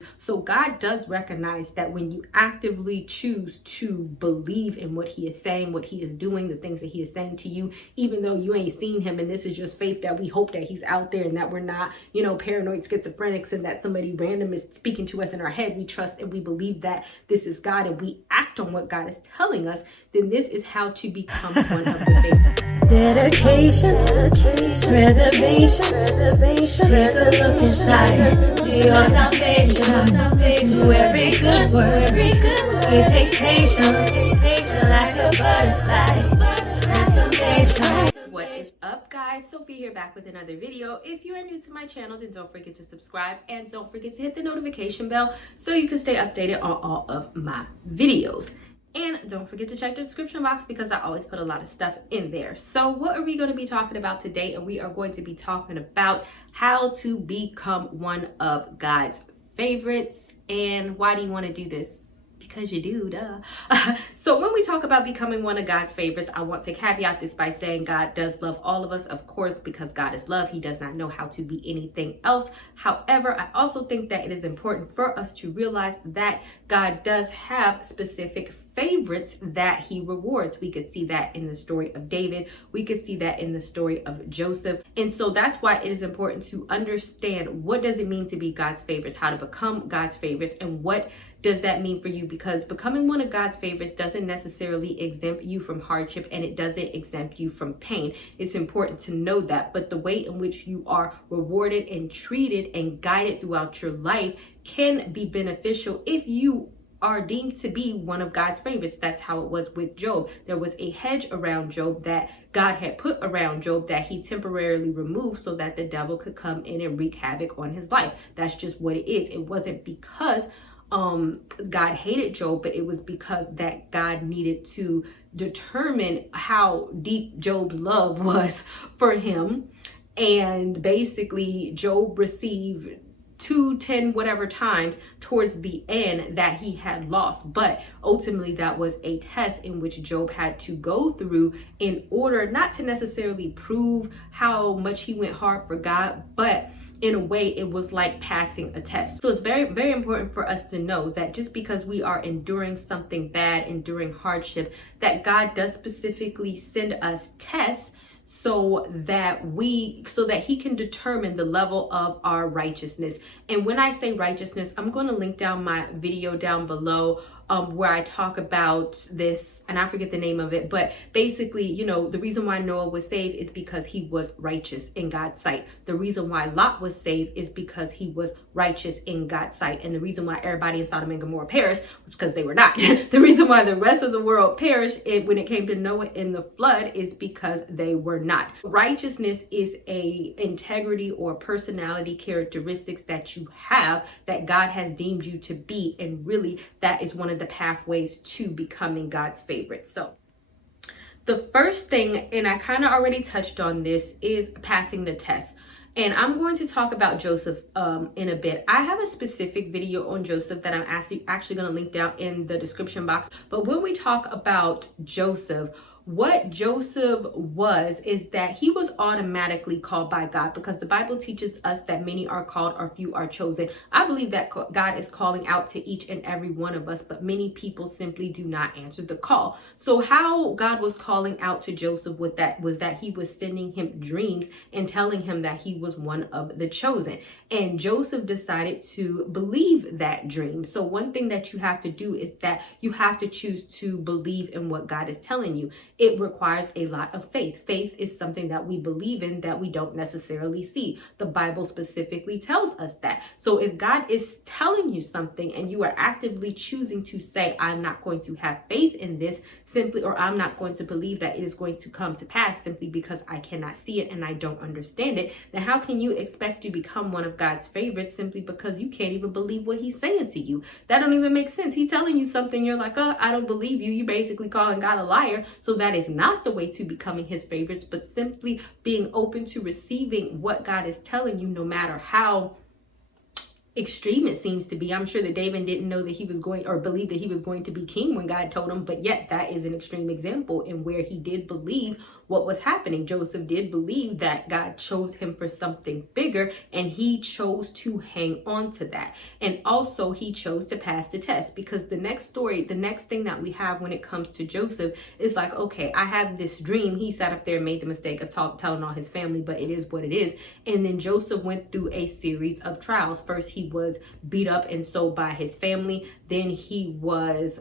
So God does recognize that when you actively choose to believe in what he is saying, what he is doing, the things that he is saying to you, even though you ain't seen him, and this is just faith that we hope that he's out there and that we're not, paranoid schizophrenics and that somebody random is speaking to us in our head. We trust and we believe that this is God and we act on what God is telling us. Then this is how to become one of the favorites. Dedication, preservation, take a look inside your salvation. Do every good work, it takes patience, like a butterfly, transformation. What is up, guys? Sophie here, back with another video. If you are new to my channel, then don't forget to subscribe and don't forget to hit the notification bell so you can stay updated on all of my videos. And don't forget to check the description box because I always put a lot of stuff in there. So what are we going to be talking about today? And we are going to be talking about how to become one of God's favorites. And why do you want to do this? Because you do, duh. So when we talk about becoming one of God's favorites, I want to caveat this by saying God does love all of us, of course, because God is love. He does not know how to be anything else. However, I also think that it is important for us to realize that God does have specific favorites that he rewards. We could see that in the story of David. We could see that in the story of Joseph. And so that's why it is important to understand what does it mean to be God's favorites, how to become God's favorites, and what does that mean for you? Because becoming one of God's favorites doesn't necessarily exempt you from hardship and it doesn't exempt you from pain. It's important to know that. But the way in which you are rewarded and treated and guided throughout your life can be beneficial if you are deemed to be one of God's favorites. That's how it was with Job. There was a hedge around Job that God had put around Job that he temporarily removed so that the devil could come in and wreak havoc on his life. That's just what it is. It wasn't because God hated Job, but it was because that God needed to determine how deep Job's love was for him. And basically Job received 10 whatever times towards the end that he had lost. But ultimately that was a test in which Job had to go through in order not to necessarily prove how much he went hard for God, but in a way it was like passing a test. So it's very, very important for us to know that just because we are enduring something bad, enduring hardship, that God does specifically send us tests so that he can determine the level of our righteousness. And when I say righteousness, I'm going to link down my video down below where I talk about this, and I forget the name of it, but basically, the reason why Noah was saved is because he was righteous in God's sight. The reason why Lot was saved is because he was righteous in God's sight. And the reason why everybody in Sodom and Gomorrah perished was because they were not. The reason why the rest of the world perished when it came to Noah in the flood is because they were not. Righteousness is a integrity or personality characteristics that you have that God has deemed you to be, and really that is one of the pathways to becoming God's favorite. So the first thing, and I kind of already touched on this, is passing the test. And I'm going to talk about Joseph in a bit. I have a specific video on Joseph that I'm actually going to link down in the description box. But when we talk about Joseph, what Joseph was is that he was automatically called by God, because the Bible teaches us that many are called or few are chosen. I believe that God is calling out to each and every one of us, but many people simply do not answer the call. So how God was calling out to Joseph was that he was sending him dreams and telling him that he was one of the chosen. And Joseph decided to believe that dream. So one thing that you have to do is that you have to choose to believe in what God is telling you. It requires a lot of faith. Faith is something that we believe in that we don't necessarily see. The Bible specifically tells us that. So if God is telling you something and you are actively choosing to say, I'm not going to have faith in this simply, or I'm not going to believe that it is going to come to pass simply because I cannot see it and I don't understand it, then how can you expect to become one of God's favorites simply because you can't even believe what he's saying to you? That don't even make sense. He's telling you something, you're like, oh, I don't believe you. You're basically calling God a liar. So that is not the way to becoming his favorites, but simply being open to receiving what God is telling you, no matter how extreme it seems to be. I'm sure that David didn't know that he was going, or believe that he was going to be king when God told him, but yet that is an extreme example in where he did believe what was happening. Joseph did believe that God chose him for something bigger, and he chose to hang on to that. And also he chose to pass the test, because the next thing that we have when it comes to Joseph is like, okay, I have this dream. He sat up there and made the mistake of telling all his family, but it is what it is. And then Joseph went through a series of trials. First, he was beat up and sold by his family. Then he was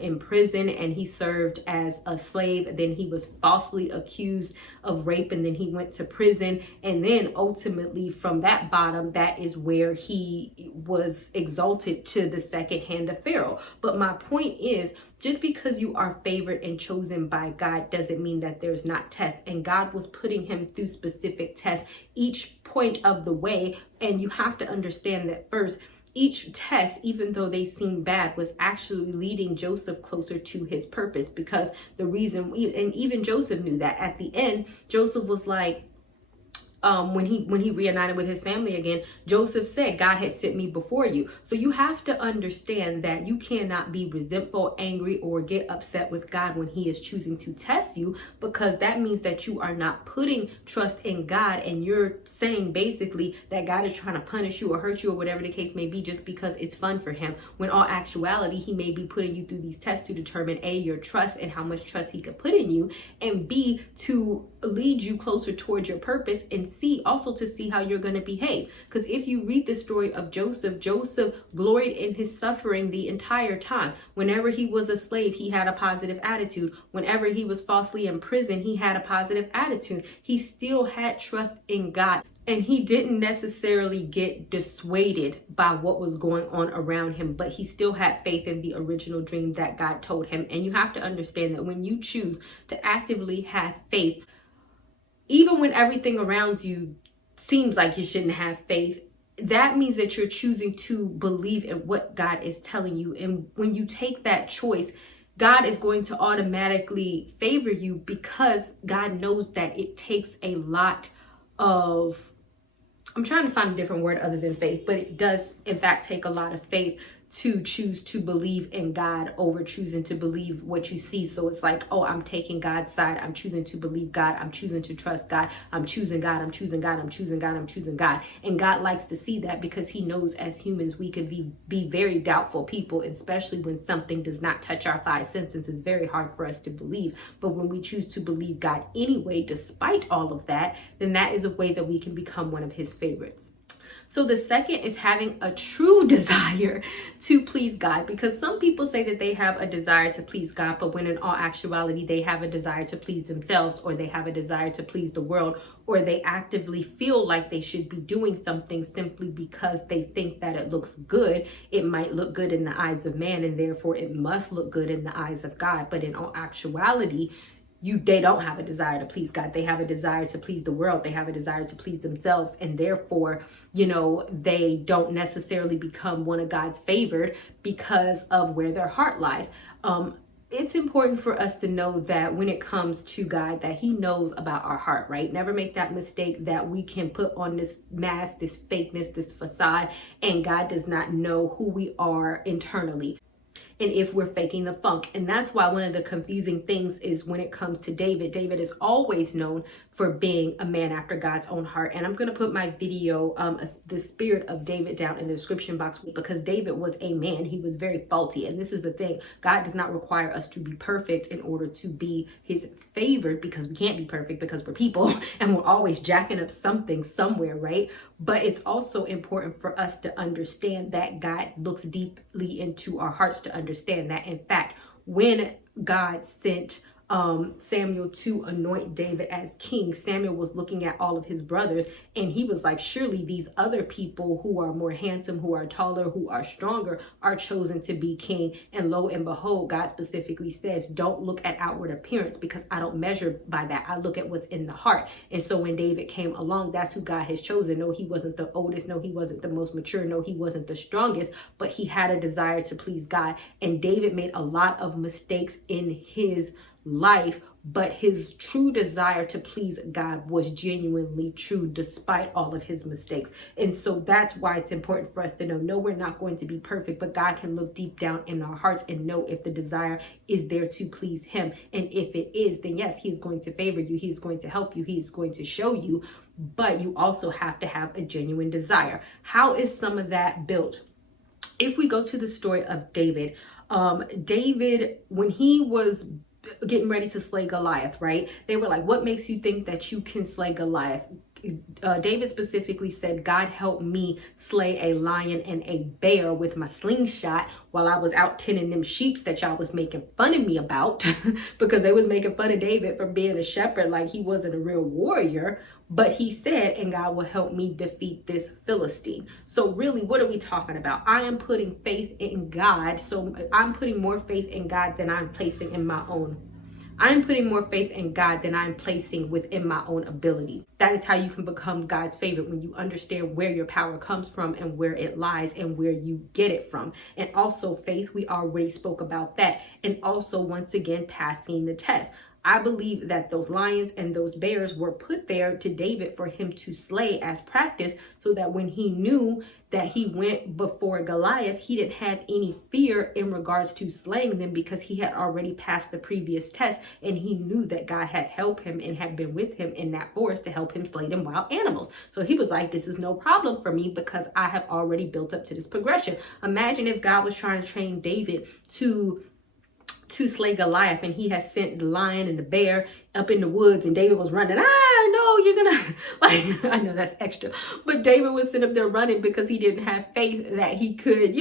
in prison and he served as a slave. Then he was falsely accused of rape, and then he went to prison. And then ultimately from that bottom, that is where he was exalted to the second hand of Pharaoh. But my point is, just because you are favored and chosen by God doesn't mean that there's not tests. And God was putting him through specific tests each point of the way. And you have to understand that first, each test, even though they seem bad, was actually leading Joseph closer to his purpose. Because the reason, and even Joseph knew that at the end, Joseph was like, when he reunited with his family again, Joseph said, God had sent me before you. So you have to understand that you cannot be resentful, angry, or get upset with God when he is choosing to test you, because that means that you are not putting trust in God, and you're saying basically that God is trying to punish you or hurt you or whatever the case may be just because it's fun for him, when all actuality he may be putting you through these tests to determine A, your trust and how much trust he could put in you, and B, to lead you closer towards your purpose, and C, also to see how you're going to behave. Because if you read the story of Joseph, Joseph gloried in his suffering the entire time. Whenever he was a slave, he had a positive attitude. Whenever he was falsely in prison, he had a positive attitude. He still had trust in God. And he didn't necessarily get dissuaded by what was going on around him, but he still had faith in the original dream that God told him. And you have to understand that when you choose to actively have faith, even when everything around you seems like you shouldn't have faith, that means that you're choosing to believe in what God is telling you. And when you take that choice, God is going to automatically favor you, because God knows that it takes a lot of, I'm trying to find a different word other than faith, but it does in fact take a lot of faith to choose to believe in God over choosing to believe what you see. So it's like, oh, I'm taking God's side. I'm choosing to believe God. I'm choosing to trust God. I'm choosing God. I'm choosing God. I'm choosing God. I'm choosing God. And God likes to see that, because he knows as humans, we could be very doubtful people, especially when something does not touch our five senses. It's very hard for us to believe. But when we choose to believe God anyway, despite all of that, then that is a way that we can become one of his favorites. So the second is having a true desire to please God, because some people say that they have a desire to please God, but when in all actuality, they have a desire to please themselves, or they have a desire to please the world, or they actively feel like they should be doing something simply because they think that it looks good. It might look good in the eyes of man, and therefore it must look good in the eyes of God. But in all actuality, they don't have a desire to please God. They have a desire to please the world. They have a desire to please themselves. And therefore, they don't necessarily become one of God's favored because of where their heart lies. It's important for us to know that when it comes to God, that he knows about our heart, right? Never make that mistake that we can put on this mask, this fakeness, this facade, and God does not know who we are internally, and if we're faking the funk. And that's why one of the confusing things is when it comes to David. David is always known for being a man after God's own heart. And I'm going to put my video, the spirit of David, down in the description box, because David was a man. He was very faulty. And this is the thing. God does not require us to be perfect in order to be his favored, because we can't be perfect because we're people and we're always jacking up something somewhere, right? But it's also important for us to understand that God looks deeply into our hearts, to understand that, in fact, when God sent Samuel to anoint David as king, Samuel was looking at all of his brothers, and he was like, surely these other people who are more handsome, who are taller, who are stronger, are chosen to be king. And lo and behold, God specifically says, don't look at outward appearance, because I don't measure by that. I look at what's in the heart. And so when David came along, that's who God has chosen. No, he wasn't the oldest. No, he wasn't the most mature. No, he wasn't the strongest, but he had a desire to please God. And David made a lot of mistakes in his life, but his true desire to please God was genuinely true despite all of his mistakes. And so that's why it's important for us to know, no, we're not going to be perfect, but God can look deep down in our hearts and know if the desire is there to please him. And if it is, then yes, he's going to favor you. He's going to help you. He's going to show you, but you also have to have a genuine desire. How is some of that built? If we go to the story of David, David, when he was getting ready to slay Goliath, right? They were like, what makes you think that you can slay Goliath? David specifically said, God helped me slay a lion and a bear with my slingshot while I was out tending them sheeps that y'all was making fun of me about because they was making fun of David for being a shepherd like he wasn't a real warrior. But he said, and God will help me defeat this Philistine. So really, what are we talking about? I am putting faith in God. So I'm putting more faith in God than I'm placing in my own. I'm putting more faith in God than I'm placing within my own ability. That is how you can become God's favorite, when you understand where your power comes from and where it lies and where you get it from. And also faith, we already spoke about that. And also, once again, passing the test. I believe that those lions and those bears were put there to David for him to slay as practice, so that when he knew that he went before Goliath, he didn't have any fear in regards to slaying them, because he had already passed the previous test and he knew that God had helped him and had been with him in that forest to help him slay them wild animals. So he was like, this is no problem for me because I have already built up to this progression. Imagine if God was trying to train David to slay Goliath, and he had sent the lion and the bear up in the woods, and David was running. No, you're gonna, like, I know that's extra, but David was sitting up there running because he didn't have faith that he could,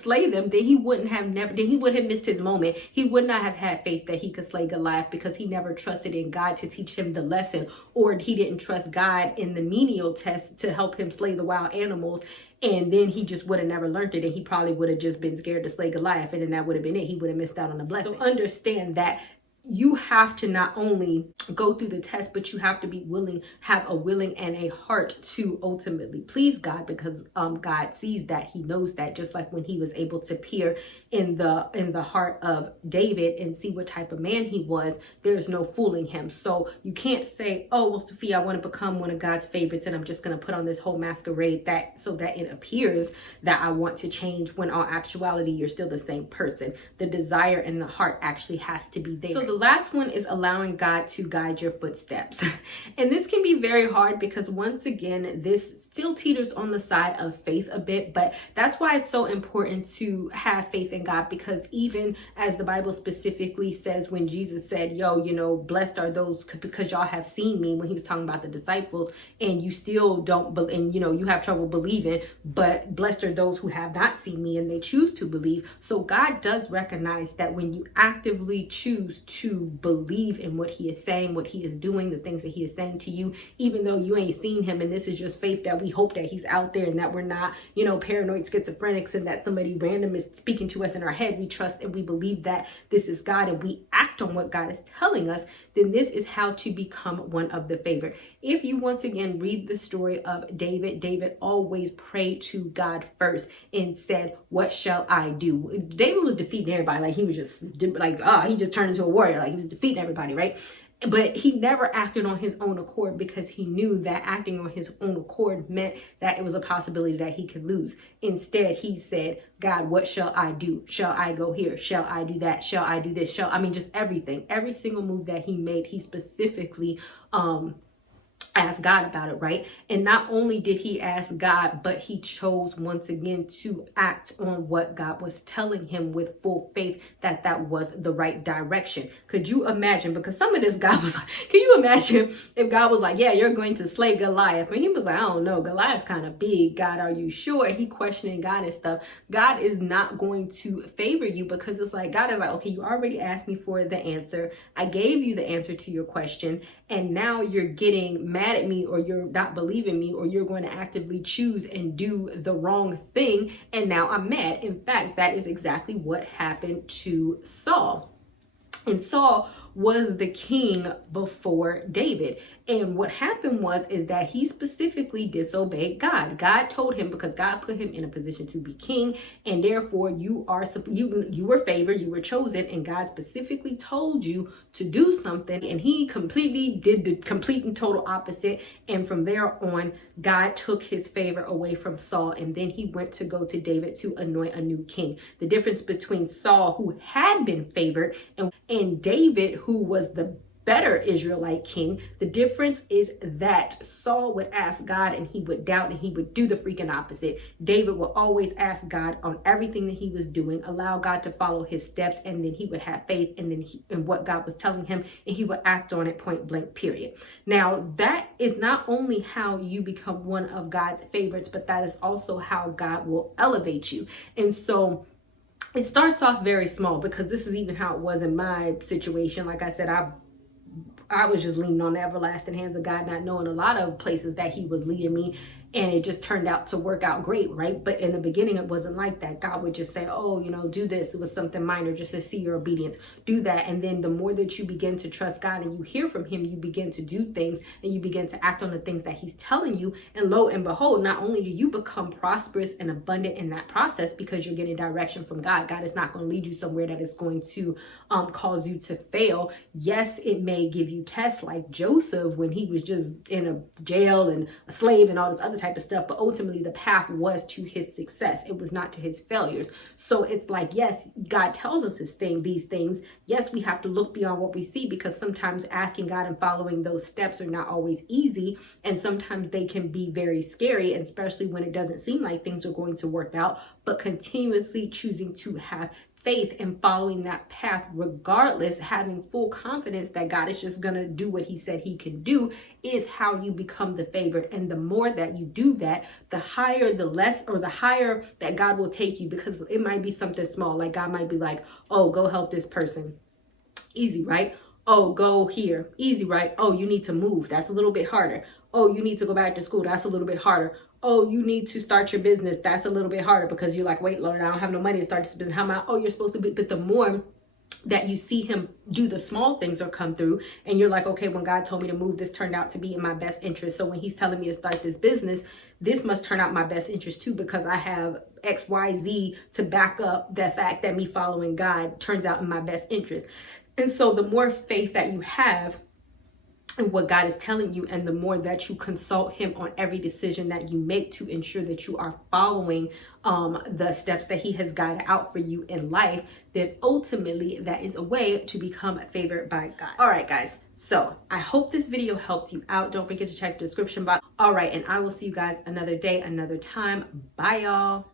slay them. Then he would have missed his moment. He would not have had faith that he could slay Goliath because he never trusted in God to teach him the lesson, or he didn't trust God in the menial test to help him slay the wild animals. And then he just would have never learned it, and he probably would have just been scared to slay Goliath, and then that would have been it. He would have missed out on the blessing. So understand that you have to not only go through the test, but you have to be willing, have a willing and a heart to ultimately please God, because God sees that, he knows that. Just like when he was able to peer in the heart of David and see what type of man he was, there's no fooling him. So you can't say, oh, well, Sophia, I want to become one of God's favorites, and I'm just going to put on this whole masquerade so that it appears that I want to change, when all actuality, you're still the same person. The desire and the heart actually has to be there. So the last one is allowing God to guide your footsteps. And this can be very hard because, once again, this still teeters on the side of faith a bit, but that's why it's so important to have faith in God, because even as the Bible specifically says, when Jesus said, blessed are those because y'all have seen me, when he was talking about the disciples, and you still don't believe, and you have trouble believing, but blessed are those who have not seen me and they choose to believe. So God does recognize that when you actively choose to believe in what he is saying, what he is doing, the things that he is saying to you, even though you ain't seen him, and this is just faith that we hope that he's out there and that we're not, paranoid schizophrenics, and that somebody random is speaking to us in our head. We trust and we believe that this is God, and we act on what God is telling us. Then this is how to become one of the favored. If you once again read the story of David, David always prayed to God first and said, what shall I do? David was defeating everybody. Like, he was just he just turned into a warrior. Like, he was defeating everybody, right? But he never acted on his own accord, because he knew that acting on his own accord meant that it was a possibility that he could lose. Instead, he said, God, what shall I do? Shall I go here? Shall I do that? Shall I do this? Just everything. Every single move that he made, he specifically ask God about it, right? And not only did he ask God, but he chose once again to act on what God was telling him with full faith that was the right direction. Could you imagine? Because some of this God was like, can you imagine if God was like, yeah, you're going to slay Goliath? And he was like, I don't know, Goliath kind of big. God, are you sure? And he questioning God and stuff. God is not going to favor you, because it's like, God is like, okay, you already asked me for the answer. I gave you the answer to your question, and now you're getting mad at me, or you're not believing me, or you're going to actively choose and do the wrong thing, and now I'm mad. In fact, that is exactly what happened to Saul. And Saul was the king before David. And what happened is that he specifically disobeyed God. God told him, because God put him in a position to be king, and therefore you were favored, you were chosen, and God specifically told you to do something, and he completely did the complete and total opposite. And from there on, God took his favor away from Saul, and then he went to go to David to anoint a new king. The difference between Saul, who had been favored, and David, who was the better Israelite king, the difference is that Saul would ask God and he would doubt and he would do the freaking opposite. David would always ask God on everything that he was doing, allow God to follow his steps, and then he would have faith in what God was telling him, and he would act on it, point blank, period. Now, that is not only how you become one of God's favorites, but that is also how God will elevate you. And so it starts off very small, because this is even how it was in my situation. Like I said, I was just leaning on the everlasting hands of God, not knowing a lot of places that he was leading me. And it just turned out to work out great, right? But in the beginning, it wasn't like that. God would just say, oh, do this. It was something minor just to see your obedience. Do that. And then the more that you begin to trust God and you hear from him, you begin to do things and you begin to act on the things that he's telling you. And lo and behold, not only do you become prosperous and abundant in that process, because you're getting direction from God. God is not going to lead you somewhere that is going to cause you to fail. Yes, it may give you tests, like Joseph when he was just in a jail and a slave and all this other type of stuff, but ultimately the path was to his success. It was not to his failures. So it's like, yes, God tells us these things. Yes, we have to look beyond what we see, because sometimes asking God and following those steps are not always easy, and sometimes they can be very scary, and especially when it doesn't seem like things are going to work out. But continuously choosing to have faith and following that path, regardless, having full confidence that God is just going to do what he said he can do, is how you become the favorite. And the more that you do that, the higher that God will take you, because it might be something small. Like God might be like, oh, go help this person. Easy, right? Oh, go here. Easy, right? Oh, you need to move. That's a little bit harder. Oh, you need to go back to school. That's a little bit harder. Oh, you need to start your business. That's a little bit harder, because you're like, wait, Lord, I don't have no money to start this business. How am I? Oh, you're supposed to be. But the more that you see him do the small things or come through, and you're like, okay, when God told me to move, this turned out to be in my best interest. So when he's telling me to start this business, this must turn out my best interest too, because I have X, Y, Z to back up the fact that me following God turns out in my best interest. And so the more faith that you have and what God is telling you, and the more that you consult him on every decision that you make to ensure that you are following the steps that he has guided out for you in life, then ultimately that is a way to become favored by God. All right, guys. So I hope this video helped you out. Don't forget to check the description box. All right, and I will see you guys another day, another time. Bye, y'all.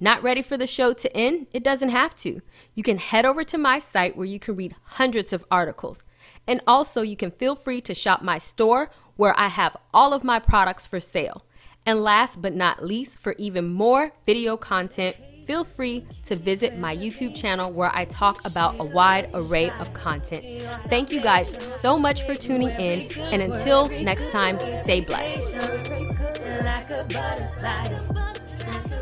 Not ready for the show to end? It doesn't have to. You can head over to my site where you can read hundreds of articles. And also you can feel free to shop my store where I have all of my products for sale. And last but not least, for even more video content, feel free to visit my YouTube channel where I talk about a wide array of content. Thank you guys so much for tuning in, and until next time, stay blessed. Like a butterfly.